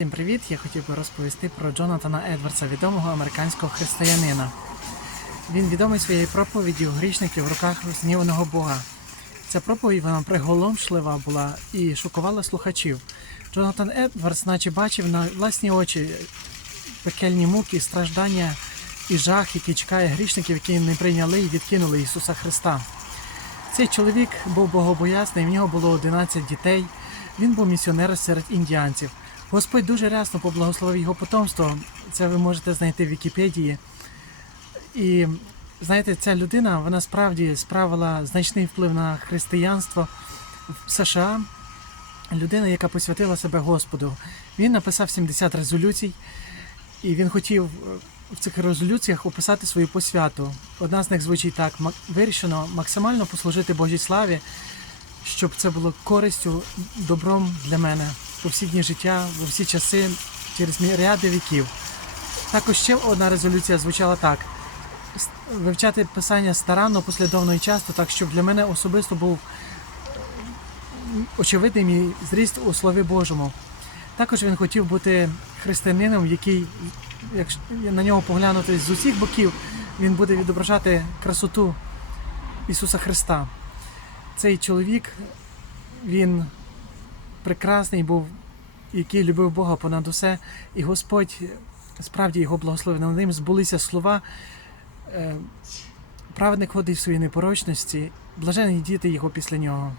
Всім привіт! Я хотів би розповісти про Джонатана Едвардса, відомого американського християнина. Він відомий своєю проповіддю грішників в руках зніваного Бога. Ця проповідь вона приголомшлива була і шокувала слухачів. Джонатан Едвардс, наче бачив на власні очі пекельні муки, страждання і жах, який чекає грішників, які не прийняли і відкинули Ісуса Христа. Цей чоловік був богобоязний, в нього було 11 дітей. Він був місіонер серед індіанців. Господь дуже рясно поблагословив його потомство. Це ви можете знайти в Вікіпедії. І знаєте, ця людина вона справді справила значний вплив на християнство в США. Людина, яка посвятила себе Господу. Він написав 70 резолюцій, і він хотів е, в цих резолюціях описати свою посвяту. Одна з них звучить так: вирішено максимально послужити Божій славі, щоб це було користю, добром для мене по всі дні життя, во всі часи, через міряди віків. Також ще одна резолюція звучала так: вивчати писання старанно, послідовно і часто, так щоб для мене особисто був очевидний мій зріст у Слові Божому. Також він хотів бути християнином, який, якщо на нього поглянути з усіх боків, він буде відображати красоту Ісуса Христа. Цей чоловік, він прекрасний був, який любив Бога понад усе, і Господь справді його благословив. Над ним збулися слова. е, Праведник ходить в своїй непорочності, блажені діти його після нього.